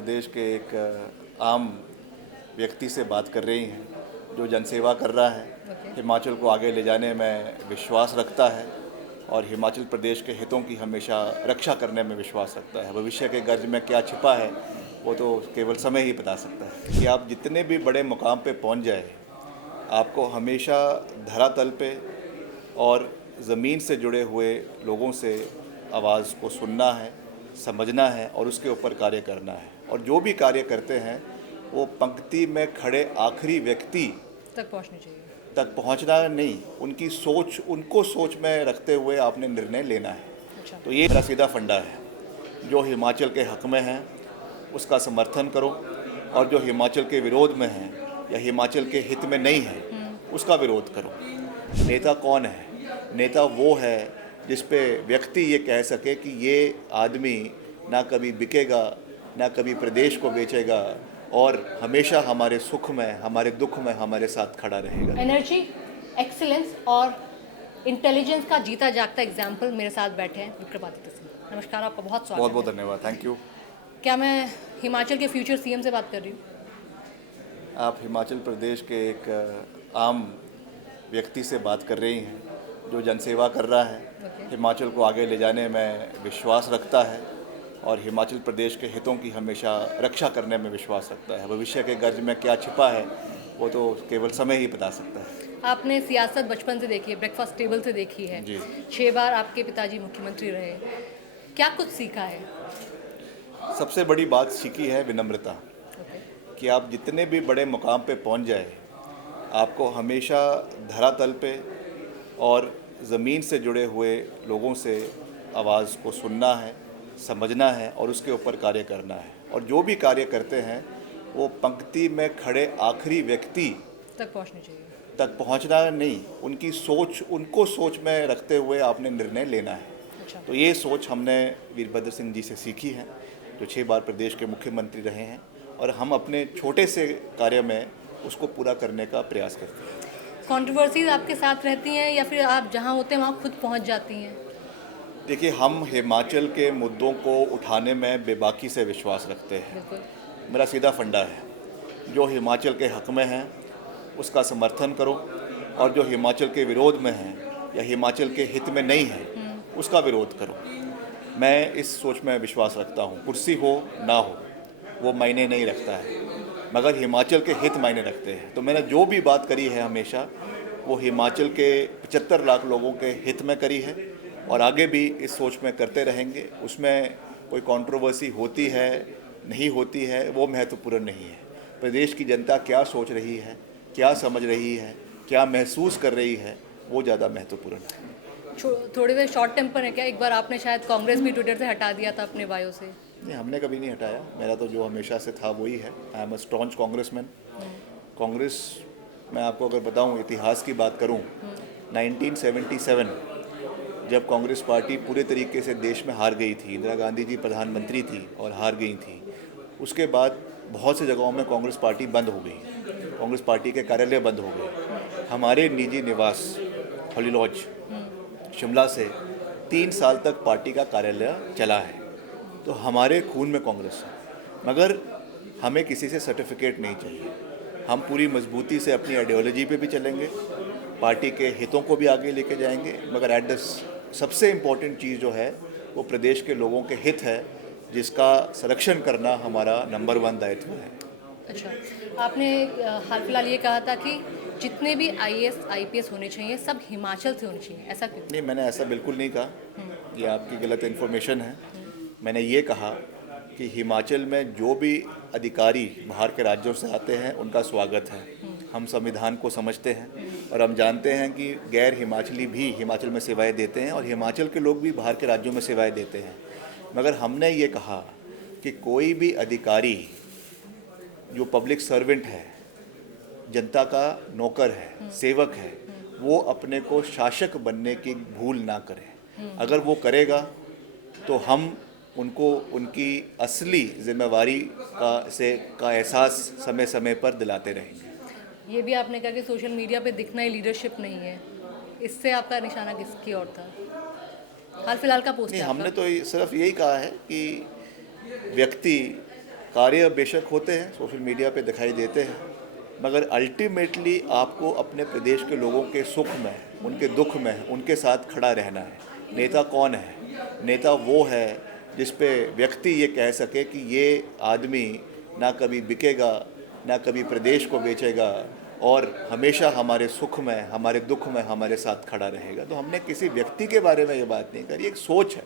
प्रदेश के एक आम व्यक्ति से बात कर रही हैं जो जनसेवा कर रहा है, हिमाचल को आगे ले जाने में विश्वास रखता है और हिमाचल प्रदेश के हितों की हमेशा रक्षा करने में विश्वास रखता है। भविष्य के गर्ज में क्या छिपा है वो तो केवल समय ही बता सकता है कि आप जितने भी बड़े मुकाम पे पहुंच जाए, आपको हमेशा धरातल पे और ज़मीन से जुड़े हुए लोगों से आवाज़ को सुनना है, समझना है और उसके ऊपर कार्य करना है। और जो भी कार्य करते हैं वो पंक्ति में खड़े आखिरी व्यक्ति तक पहुंचनी चाहिए। तक पहुंचना नहीं, उनकी सोच, उनको सोच में रखते हुए आपने निर्णय लेना है। अच्छा। तो ये मेरा सीधा फंडा है, जो हिमाचल के हक में है उसका समर्थन करो और जो हिमाचल के विरोध में है या हिमाचल के हित में नहीं है उसका विरोध करो। नेता कौन है? नेता वो है जिस पे व्यक्ति ये कह सके कि ये आदमी ना कभी बिकेगा, ना कभी प्रदेश को बेचेगा और हमेशा हमारे सुख में, हमारे दुख में हमारे साथ खड़ा रहेगा। एनर्जी, एक्सीलेंस और इंटेलिजेंस का जीता जागता एग्जाम्पल मेरे साथ बैठे हैं विक्रमादित्य सिंह। नमस्कार, आपका बहुत स्वागत बहुत बहुत है। धन्यवाद, थैंक यू। क्या मैं हिमाचल के फ्यूचर सीएम से बात कर रही हूँ? आप हिमाचल प्रदेश के एक आम व्यक्ति से बात कर रही हैं जो जनसेवा कर रहा है, हिमाचल को आगे ले जाने में विश्वास रखता है और हिमाचल प्रदेश के हितों की हमेशा रक्षा करने में विश्वास रखता है। भविष्य के गर्ज में क्या छिपा है वो तो केवल समय ही बता सकता है। आपने सियासत बचपन से देखी है, ब्रेकफास्ट टेबल से देखी है जी। 6 बार आपके पिताजी मुख्यमंत्री रहे, क्या कुछ सीखा है? सबसे बड़ी बात सीखी है विनम्रता, कि आप जितने भी बड़े मुकाम पे पहुंच जाए, आपको हमेशा धरातल पे और ज़मीन से जुड़े हुए लोगों से आवाज़ को सुनना है, समझना है और उसके ऊपर कार्य करना है। और जो भी कार्य करते हैं वो पंक्ति में खड़े आखिरी व्यक्ति तक पहुंचनी चाहिए। तक पहुंचना नहीं, उनकी सोच, उनको सोच में रखते हुए आपने निर्णय लेना है। अच्छा। तो ये सोच हमने वीरभद्र सिंह जी से सीखी है, जो 6 बार प्रदेश के मुख्यमंत्री रहे हैं, और हम अपने छोटे से कार्य में उसको पूरा करने का प्रयास करते हैं। कंट्रोवर्सीज आपके साथ रहती हैं या फिर आप जहाँ होते हैं वहाँ खुद पहुँच जाती हैं? देखिए, हम हिमाचल के मुद्दों को उठाने में बेबाकी से विश्वास रखते हैं। बिल्कुल। मेरा सीधा फंडा है, जो हिमाचल के हक में है उसका समर्थन करो और जो हिमाचल के विरोध में है या हिमाचल के हित में नहीं है उसका विरोध करो। मैं इस सोच में विश्वास रखता हूँ, कुर्सी हो ना हो वो मायने नहीं रखता है, मगर हिमाचल के हित मायने रखते हैं। तो मैंने जो भी बात करी है हमेशा वो हिमाचल के 75 लाख लोगों के हित में करी है और आगे भी इस सोच में करते रहेंगे। उसमें कोई कंट्रोवर्सी होती है नहीं होती है वो महत्वपूर्ण नहीं है। प्रदेश की जनता क्या सोच रही है, क्या समझ रही है, क्या महसूस कर रही है, वो ज़्यादा महत्वपूर्ण है। थोड़ी देर शॉर्ट टेम्पर है क्या? एक बार आपने शायद कांग्रेस भी ट्विटर से हटा दिया था अपने बायो से। नहीं, हमने कभी नहीं हटाया, मेरा तो जो हमेशा से था वही है। I am a strong congressman. Congress, मैं आपको अगर बताऊं, इतिहास की बात करूं, 1977 जब कांग्रेस पार्टी पूरे तरीके से देश में हार गई थी, इंदिरा गांधी जी प्रधानमंत्री थी और हार गई थी, उसके बाद बहुत से जगहों में कांग्रेस पार्टी बंद हो गई, कांग्रेस पार्टी के कार्यालय बंद हो गए। हमारे निजी निवास हॉली लॉज शिमला से 3 साल तक पार्टी का कार्यालय चला है। तो हमारे खून में कांग्रेस है, मगर हमें किसी से सर्टिफिकेट नहीं चाहिए। हम पूरी मजबूती से अपनी आइडियोलॉजी पे भी चलेंगे, पार्टी के हितों को भी आगे लेके जाएंगे, मगर एट द सबसे इम्पोर्टेंट चीज़ जो है वो प्रदेश के लोगों के हित है, जिसका संरक्षण करना हमारा नंबर 1 दायित्व है। अच्छा, आपने हाल फिलहाल ये कहा था कि जितने भी आईएएस आईपीएस होने चाहिए सब हिमाचल से होने चाहिए, ऐसा क्यों? नहीं, मैंने ऐसा बिल्कुल नहीं कहा, ये आपकी गलत इन्फॉर्मेशन है। मैंने ये कहा कि हिमाचल में जो भी अधिकारी बाहर के राज्यों से आते हैं उनका स्वागत है। हम संविधान को समझते हैं और हम जानते हैं कि गैर हिमाचली भी हिमाचल में सेवाएं देते हैं और हिमाचल के लोग भी बाहर के राज्यों में सेवाएं देते हैं। मगर हमने ये कहा कि कोई भी अधिकारी जो पब्लिक सर्वेंट है, जनता का नौकर है, सेवक है, वो अपने को शासक बनने की भूल ना करे। अगर वो करेगा तो हम उनको उनकी असली जिम्मेवारी का एहसास समय समय पर दिलाते रहेंगे। ये भी आपने कहा कि सोशल मीडिया पे दिखना ही लीडरशिप नहीं है, इससे आपका निशाना किसकी ओर था? हाल फिलहाल का पोस्ट नहीं, है हमने आपका। तो सिर्फ यही कहा है कि व्यक्ति कार्य बेशक होते हैं, सोशल मीडिया पे दिखाई देते हैं, मगर अल्टीमेटली आपको अपने प्रदेश के लोगों के सुख में, उनके दुख में, उनके साथ खड़ा रहना है। नेता कौन है? नेता वो है जिस पे व्यक्ति ये कह सके कि ये आदमी ना कभी बिकेगा, ना कभी प्रदेश को बेचेगा और हमेशा हमारे सुख में, हमारे दुख में हमारे साथ खड़ा रहेगा। तो हमने किसी व्यक्ति के बारे में ये बात नहीं करी, एक सोच है,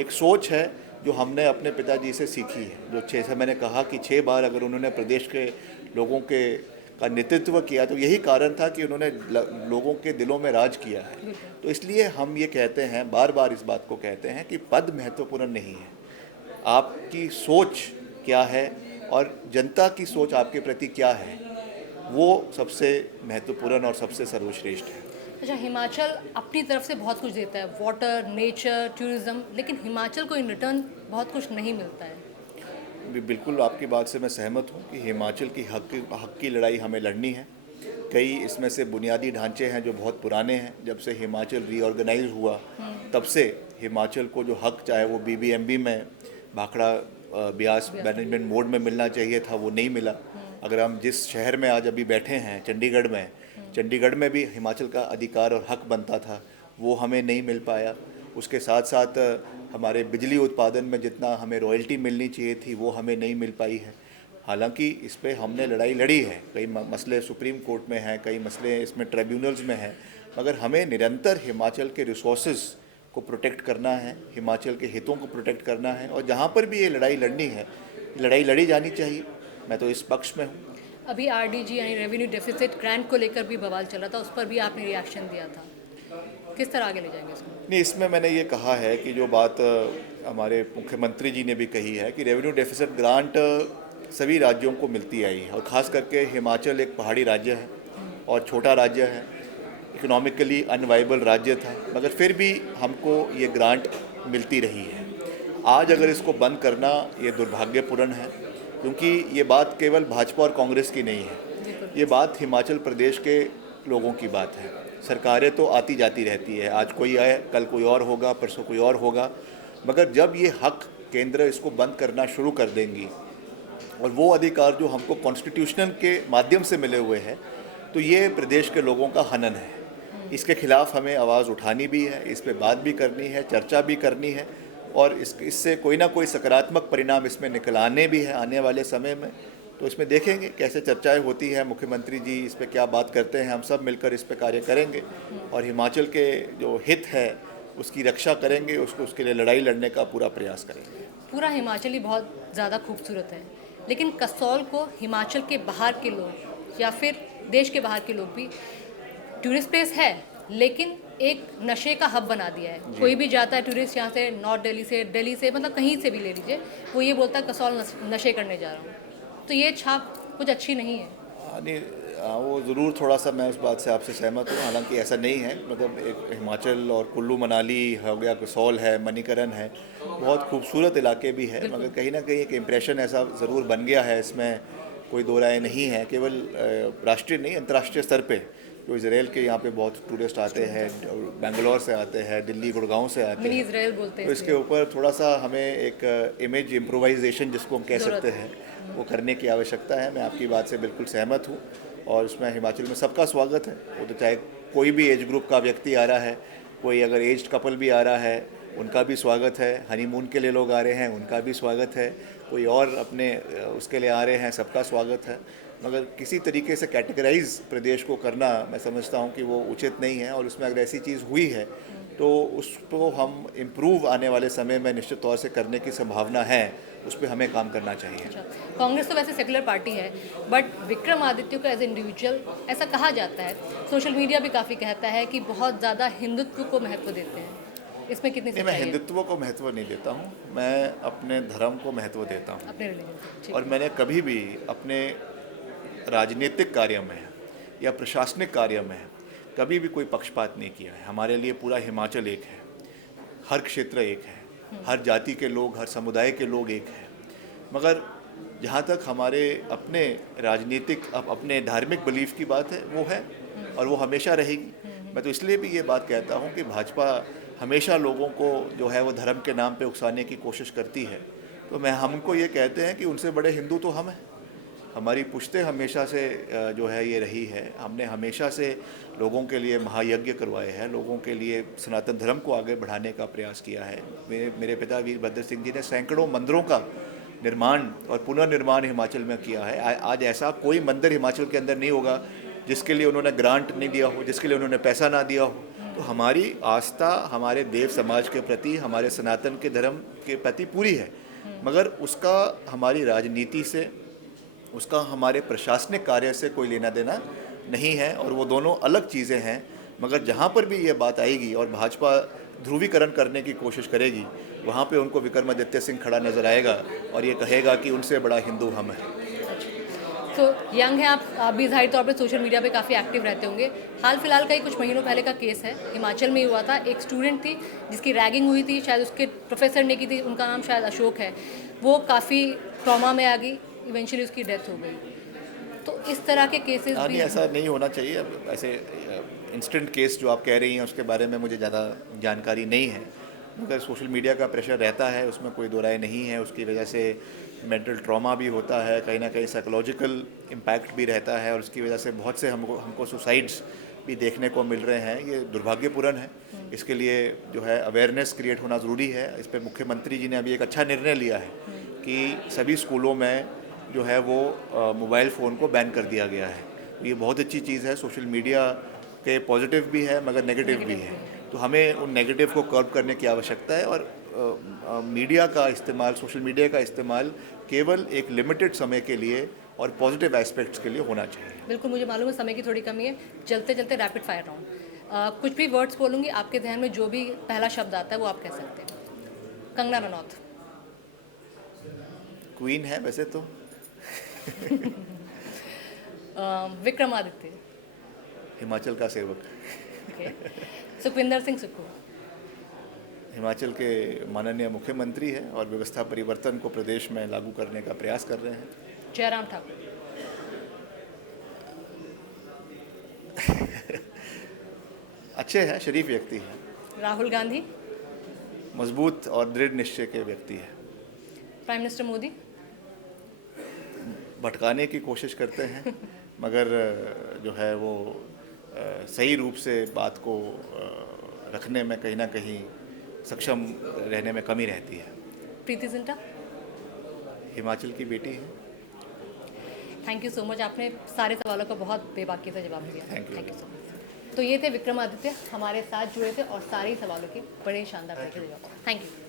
एक सोच है जो हमने अपने पिताजी से सीखी है। जो 6 से मैंने कहा कि 6 बार अगर उन्होंने प्रदेश के लोगों के का नेतृत्व किया तो यही कारण था कि उन्होंने लोगों के दिलों में राज किया है। तो इसलिए हम ये कहते हैं, बार बार इस बात को कहते हैं कि पद महत्वपूर्ण नहीं है, आपकी सोच क्या है और जनता की सोच आपके प्रति क्या है, वो सबसे महत्वपूर्ण और सबसे सर्वश्रेष्ठ है। अच्छा, हिमाचल अपनी तरफ से बहुत कुछ देता है, वाटर, नेचर, टूरिज्म, लेकिन हिमाचल को इन रिटर्न बहुत कुछ नहीं मिलता है। बिल्कुल आपकी बात से मैं सहमत हूँ कि हिमाचल की हक की लड़ाई हमें लड़नी है। कई इसमें से बुनियादी ढांचे हैं जो बहुत पुराने हैं। जब से हिमाचल रीऑर्गेनाइज हुआ तब से हिमाचल को जो हक, चाहे वो बीबीएमबी में भाखड़ा ब्यास मैनेजमेंट बोर्ड में मिलना चाहिए था, वो नहीं मिला। अगर हम जिस शहर में आज अभी बैठे हैं, चंडीगढ़ में भी हिमाचल का अधिकार और हक बनता था, वो हमें नहीं मिल पाया। उसके साथ साथ हमारे बिजली उत्पादन में जितना हमें रॉयल्टी मिलनी चाहिए थी, वो हमें नहीं मिल पाई है। हालांकि इस पे हमने लड़ाई लड़ी है, कई मसले सुप्रीम कोर्ट में हैं, कई मसले इसमें ट्रिब्यूनल्स में हैं, मगर हमें निरंतर हिमाचल के रिसोर्सेज को प्रोटेक्ट करना है, हिमाचल के हितों को प्रोटेक्ट करना है। और जहाँ पर भी ये लड़ाई लड़नी है, लड़ाई लड़ी जानी चाहिए। मैं तो इस पक्ष में हूँ। अभी आरडीजी यानी रेवेन्यू डेफिसिट ग्रांट को लेकर भी बवाल चला था, उस पर भी आपने रिएक्शन दिया था, किस तरह आगे ले जाएंगे इसको? नहीं, इसमें मैंने ये कहा है कि जो बात हमारे मुख्यमंत्री जी ने भी कही है कि रेवेन्यू डेफिसिट ग्रांट सभी राज्यों को मिलती आई है, और ख़ास करके हिमाचल एक पहाड़ी राज्य है और छोटा राज्य है, इकोनॉमिकली अनवाइबल राज्य था, मगर फिर भी हमको ये ग्रांट मिलती रही है। आज अगर इसको बंद करना ये दुर्भाग्यपूर्ण है, क्योंकि ये बात केवल भाजपा और कांग्रेस की नहीं है, ये बात हिमाचल प्रदेश के लोगों की बात है। सरकारें तो आती जाती रहती है, आज कोई आए, कल कोई और होगा, परसों कोई और होगा, मगर जब ये हक केंद्र इसको बंद करना शुरू कर देंगी और वो अधिकार जो हमको कॉन्स्टिट्यूशनल के माध्यम से मिले हुए हैं, तो ये प्रदेश के लोगों का हनन है। इसके खिलाफ हमें आवाज़ उठानी भी है, इस पे बात भी करनी है, चर्चा भी करनी है, और इससे कोई ना कोई सकारात्मक परिणाम इसमें निकल आने भी है आने वाले समय में। तो इसमें देखेंगे कैसे चर्चाएं होती है, मुख्यमंत्री जी इस पे क्या बात करते हैं, हम सब मिलकर इस पे कार्य करेंगे और हिमाचल के जो हित है उसकी रक्षा करेंगे, उसके लिए लड़ाई लड़ने का पूरा प्रयास करेंगे। पूरा हिमाचल ही बहुत ज़्यादा खूबसूरत है, लेकिन कसौल को हिमाचल के बाहर के लोग या फिर देश के बाहर के लोग भी, टूरिस्ट प्लेस है लेकिन एक नशे का हब बना दिया है। कोई भी जाता है टूरिस्ट यहाँ से, नॉर्थ दिल्ली से, मतलब कहीं से भी ले लीजिए, वो ये बोलता है कसौल नशे करने जा रहा हूँ। तो ये छाप कुछ अच्छी नहीं है। नहीं, वो ज़रूर थोड़ा सा मैं उस बात से आपसे सहमत हूँ, हालांकि ऐसा नहीं है। मतलब एक हिमाचल और कुल्लू मनाली हो गया, कसौल है, मणिकरण है, बहुत खूबसूरत इलाके भी है, मगर कहीं ना कहीं एक इम्प्रेशन ऐसा ज़रूर बन गया है, इसमें कोई दो राय नहीं है। केवल राष्ट्रीय नहीं, अंतर्राष्ट्रीय स्तर पे जो इसराइल के यहाँ पे बहुत टूरिस्ट आते हैं, बेंगलोर से आते हैं, दिल्ली गुड़गांव से आते हैं, इसराइल बोलते हैं। तो इसके ऊपर थोड़ा सा हमें एक इमेज इम्प्रोवाइजेशन जिसको हम कह सकते हैं, वो करने की आवश्यकता है। मैं आपकी बात से बिल्कुल सहमत हूँ और उसमें हिमाचल में सबका स्वागत है। वो तो चाहे कोई भी एज ग्रुप का व्यक्ति आ रहा है, कोई अगर एज्ड कपल भी आ रहा है, उनका भी स्वागत है, हनीमून के लिए लोग आ रहे हैं, उनका भी स्वागत है, कोई और अपने उसके लिए आ रहे हैं, सबका स्वागत है। मगर किसी तरीके से कैटेगराइज प्रदेश को करना मैं समझता हूँ कि वो उचित नहीं है, और उसमें अगर ऐसी चीज़ हुई है तो उसको हम इम्प्रूव आने वाले समय में निश्चित तौर से करने की संभावना है, उस पर हमें काम करना चाहिए। अच्छा, कांग्रेस तो वैसे सेकुलर पार्टी है, बट विक्रमादित्य को एज इंडिविजुअल ऐसा कहा जाता है, सोशल मीडिया भी काफ़ी कहता है कि बहुत ज़्यादा हिंदुत्व को महत्व देते हैं, इसमें कितनी नहीं, मैं हिंदुत्व को महत्व नहीं देता हूँ, मैं अपने धर्म को महत्व देता हूँ। अपने रिलीजन। और मैंने कभी भी अपने राजनीतिक कार्य में या प्रशासनिक कार्य में कभी भी कोई पक्षपात नहीं किया है। हमारे लिए पूरा हिमाचल एक है, हर क्षेत्र एक है, हर जाति के लोग, हर समुदाय के लोग एक हैं। मगर जहाँ तक हमारे अपने राजनीतिक अपने धार्मिक बिलीफ की बात है, वो है और वो हमेशा रहेगी। मैं तो इसलिए भी ये बात कहता हूँ कि भाजपा हमेशा लोगों को जो है वो धर्म के नाम पे उकसाने की कोशिश करती है, तो मैं हमको ये कहते हैं कि उनसे बड़े हिंदू तो हम हैं। हमारी पुश्तें हमेशा से जो है ये रही है, हमने हमेशा से लोगों के लिए महायज्ञ करवाए हैं, लोगों के लिए सनातन धर्म को आगे बढ़ाने का प्रयास किया है। मेरे पिता वीरभद्र सिंह जी ने सैकड़ों मंदिरों का निर्माण और पुनर्निर्माण हिमाचल में किया है। आज ऐसा कोई मंदिर हिमाचल के अंदर नहीं होगा जिसके लिए उन्होंने ग्रांट नहीं दिया हो, जिसके लिए उन्होंने पैसा ना दिया हो। तो हमारी आस्था हमारे देव समाज के प्रति, हमारे सनातन के धर्म के प्रति पूरी है, मगर उसका हमारी राजनीति से, उसका हमारे प्रशासनिक कार्य से कोई लेना देना नहीं है, और वो दोनों अलग चीज़ें हैं। मगर जहाँ पर भी ये बात आएगी और भाजपा ध्रुवीकरण करने की कोशिश करेगी, वहाँ पे उनको विक्रमादित्य सिंह खड़ा नज़र आएगा और ये कहेगा कि उनसे बड़ा हिंदू हम हैं। तो यंग हैं आप भी ज़ाहिर तौर पे सोशल मीडिया पे काफ़ी एक्टिव रहते होंगे। हाल फिलहाल का ही कुछ महीनों पहले का केस है, हिमाचल में ही हुआ था। एक स्टूडेंट थी जिसकी रैगिंग हुई थी, शायद उसके प्रोफेसर ने की थी, उनका नाम शायद अशोक है। वो काफ़ी ट्रॉमा में आ गई, इवेंचुअली उसकी डेथ हो गई। तो इस तरह के केसेस भी, नहीं, ऐसा नहीं होना चाहिए। अब ऐसे इंस्टेंट केस जो आप कह रही हैं उसके बारे में मुझे ज़्यादा जानकारी नहीं है, मगर सोशल मीडिया का प्रेशर रहता है, उसमें कोई दो राय नहीं है। उसकी वजह से मेंटल ट्रॉमा भी होता है, कहीं ना कहीं साइकोलॉजिकल इम्पैक्ट भी रहता है, और उसकी वजह से बहुत से हमको सुसाइड्स भी देखने को मिल रहे हैं। ये दुर्भाग्यपूर्ण है। इसके लिए जो है अवेयरनेस क्रिएट होना ज़रूरी है। इस पर मुख्यमंत्री जी ने अभी एक अच्छा निर्णय लिया है कि सभी स्कूलों में जो है वो मोबाइल फ़ोन को बैन कर दिया गया है। ये बहुत अच्छी चीज़ है। सोशल मीडिया के पॉजिटिव भी है मगर नेगेटिव भी है, तो हमें उन नेगेटिव को कर्ब करने की आवश्यकता है। और मीडिया का इस्तेमाल, सोशल मीडिया का इस्तेमाल केवल एक लिमिटेड समय के लिए और पॉजिटिव एस्पेक्ट्स के लिए होना चाहिए। बिल्कुल, मुझे मालूम है समय की थोड़ी कमी है। चलते चलते रैपिड फायर राउंड, कुछ भी वर्ड्स बोलूँगी, आपके ध्यान में जो भी पहला शब्द आता है वो आप कह सकते हैं। कंगना रनौत। क्वीन है वैसे तो। विक्रमादित्य। हिमाचल का सेवक। ओके। सुखविंदर सिंह सुक्खू। हिमाचल के माननीय मुख्यमंत्री हैं और व्यवस्था परिवर्तन को प्रदेश में लागू करने का प्रयास कर रहे हैं। जयराम ठाकुर। अच्छे हैं, शरीफ व्यक्ति हैं। राहुल गांधी। मजबूत और दृढ़ निश्चय के व्यक्ति हैं। Prime minister Modi. भटकाने की कोशिश करते हैं मगर जो है वो सही रूप से बात को रखने में कहीं ना कहीं सक्षम रहने में कमी रहती है। प्रीति जिंटा। हिमाचल की बेटी है। थैंक यू सो मच, आपने सारे सवालों का बहुत बेबाकी से जवाब दिया। Thank you so much. तो ये थे विक्रमादित्य हमारे साथ जुड़े थे और सारे सवालों के बड़े शानदार तरीके से जवाब। Thank you.